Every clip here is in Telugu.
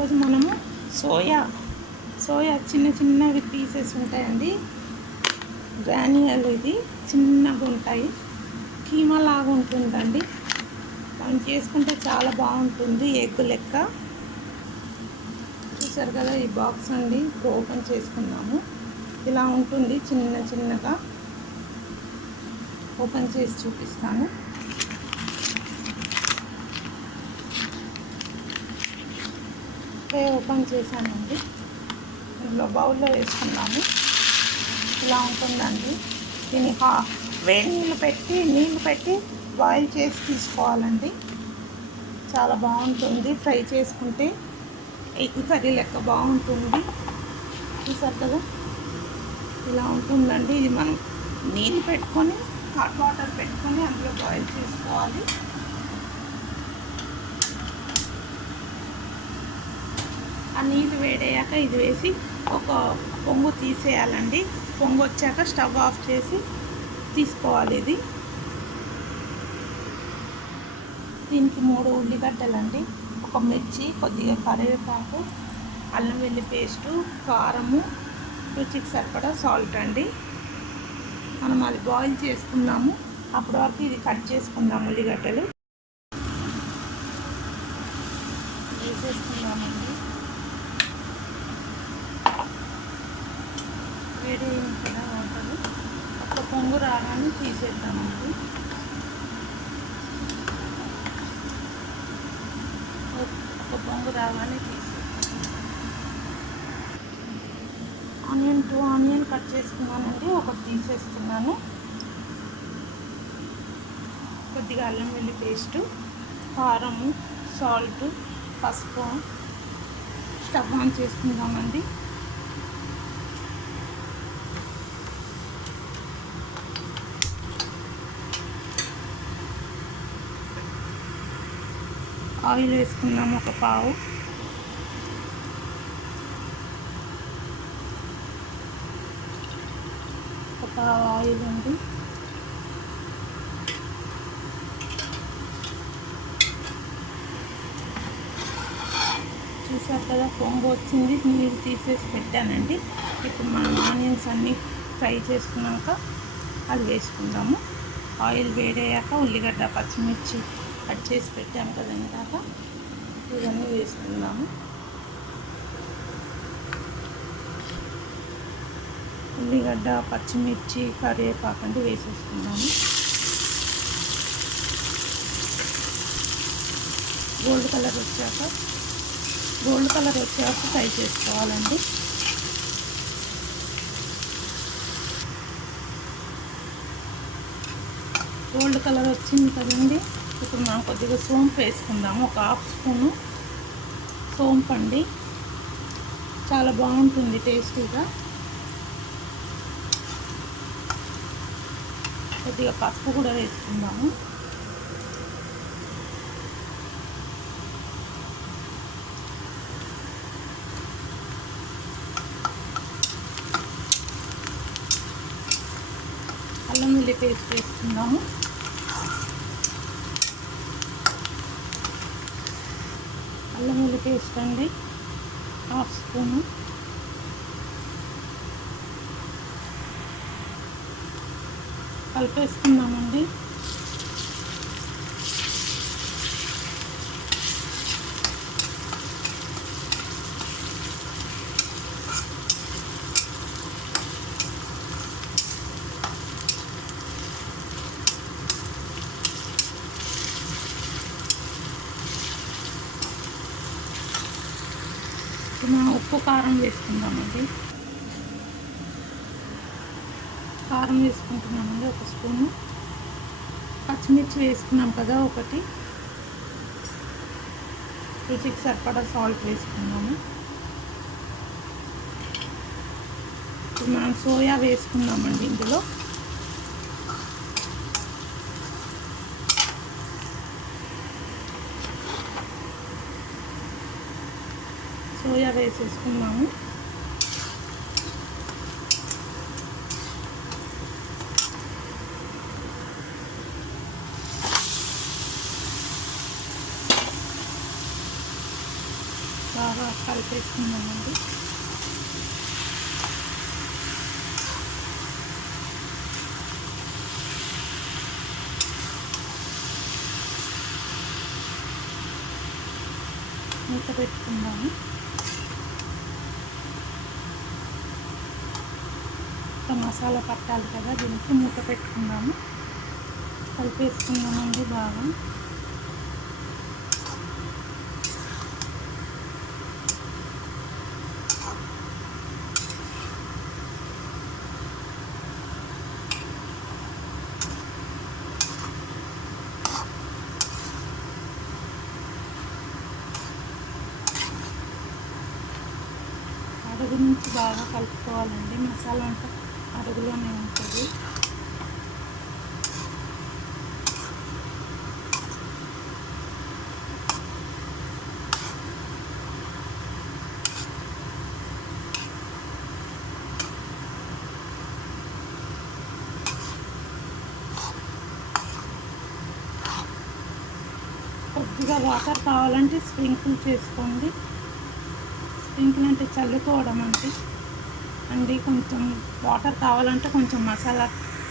ఈరోజు మనము సోయా చిన్న చిన్నవి పీసెస్ ఉంటాయండి. గ్రాన్యువల్ ఇది చిన్నగా ఉంటాయి. కీమా లాగా ఉంటుందండి. మనం చేసుకుంటే చాలా బాగుంటుంది. ఎగ్ లెక్క చూసారు కదా. ఈ బాక్స్ అండి ఇప్పుడు ఓపెన్ చేసుకున్నాము. ఇలా ఉంటుంది చిన్న చిన్నగా. ఓపెన్ చేసి చూపిస్తాను. ఓపెన్ చేశానండి. ఇందులో బౌల్లో వేసుకున్నాము. ఇలా ఉంటుందండి. దీన్ని వేడి నీళ్ళు పెట్టి బాయిల్ చేసి తీసుకోవాలండి. చాలా బాగుంటుంది. ఫ్రై చేసుకుంటే ఎగ్ కర్రీ లెక్క బాగుంటుంది. చూసారు కదా, ఇలా ఉంటుందండి. ఇది మనం నీళ్ళు పెట్టుకొని హాట్ వాటర్ పెట్టుకొని అందులో బాయిల్ చేసుకోవాలి. ఆ నీళ్ళు వేడయ్యాక ఇది వేసి ఒక పొంగు తీసేయాలండి. పొంగు వచ్చాక స్టవ్ ఆఫ్ చేసి తీసుకోవాలి. దీనికి 3 ఉల్లిగడ్డలండి, ఒక మిర్చి, కొద్దిగా కరివేపాకు, అల్లం వెల్లి పేస్టు, కారము, రుచికి సరిపడా సాల్ట్ అండి. మనం అది బాయిల్ చేసుకున్నాము. అప్పటి వరకు ఇది కట్ చేసుకుందాము. ఉల్లిగడ్డలు వేసేసుకున్నామండి. వేడి కదా వాటర్, ఒక పొంగు రాగానే తీసేద్దామండి. ఒక పొంగు రాగానే ఆనియన్ 2 ఆనియన్ కట్ చేసుకున్నానండి. ఒకటి తీసేస్తున్నాను. కొద్దిగా అల్లం వెల్లి పేస్టు, కారము, సాల్ట్, పసుపు. స్టవ్ ఆన్ చేసుకుందామండి. ఆయిల్ వేసుకున్నాము. ఒక పావు. ఆయిల్ అండి. చూసారు కదా, పొంగు వచ్చింది. నీరు తీసేసి పెట్టానండి. ఇప్పుడు మనం ఆనియన్స్ అన్నీ ఫ్రై చేసుకున్నాక అది వేసుకుందాము. ఆయిల్ వేడయ్యాక ఉల్లిగడ్డ, పచ్చిమిర్చి కట్ చేసి పెట్టాము కదా ఇందాక, ఇవన్నీ వేసుకుందాము. ఉల్లిగడ్డ, పచ్చిమిర్చి, కరివేపాకు అంటే వేసేసుకుందాము. గోల్డ్ కలర్ వచ్చాక ఫ్రై చేసుకోవాలండి. గోల్డ్ కలర్ వచ్చింది కదండి. ఇప్పుడు మనం కొద్దిగా సోంపు వేసుకుందాము. ఒక 1/2 స్పూను సోంపు అండి. చాలా బాగుంటుంది టేస్టీగా. కొద్దిగా పసుపు కూడా వేసుకుందాము. అల్లం వెల్లి పేస్ట్ వేసుకుందాము. అల్లం వెల్లి పేస్ట్ అండి 1/2 స్పూను. కలిపేసుకుందామండి. మనం ఉప్పు, కారం వేసుకుందామండి. కారం వేసుకుంటున్నామండి 1 స్పూను. పచ్చిమిర్చి వేసుకున్నాం కదా ఒకటి. రుచికి సరిపడా సాల్ట్ వేసుకున్నాము. ఇప్పుడు మనం సోయా వేసుకుందామండి. ఇందులో సోయా వేసేసుకున్నాము. బాగా కలిపేసుకుందామండి. మూత పెట్టుకుందాము. మసాలా పట్టాలి కదా, దీనికి మూత పెట్టుకుందాము. కలిపేసుకుందామండి బాగా. అడుగు నుంచి బాగా కలుపుకోవాలండి. మసాలా అంతా అడుగులోనే ఉంటుంది. కొద్దిగా వాటర్ కావాలంటే స్ప్రింకిల్ చేసుకోండి. స్ప్రింకిల్ అంటే చల్లుకోవడం అండి. కొంచెం వాటర్ కావాలంటే కొంచెం మసాలా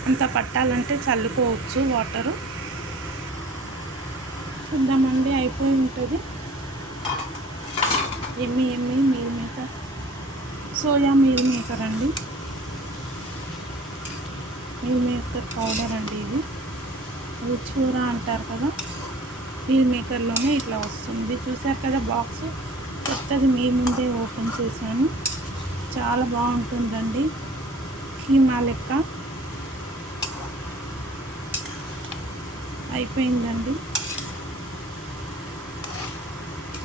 అంతా పట్టాలంటే చల్లుకోవచ్చు వాటరు. చూద్దామండి, అయిపోయి ఉంటుంది. ఎమ్మి meal maker, soya meal maker అండి. మీల్ మేకర్ పౌడర్ అండి ఇది. చూర అంటారు కదా, మీల్ మేకర్లోనే ఇట్లా వస్తుంది. చూసారు కదా బాక్స్, కొత్తది మీ ముందే ఓపెన్ చేశాను. చాలా బాగుంటుందండి, కీమా లెక్క. అయిపోయిందండి.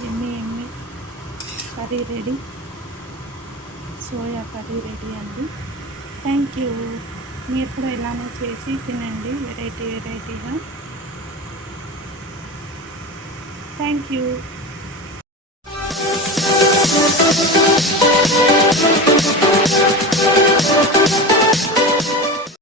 ఎమ్మి curry ready. Soya curry ready అండి. Thank you. మీరు కూడా ఇలానే చేసి తినండి, వెరైటీగా. Thank you.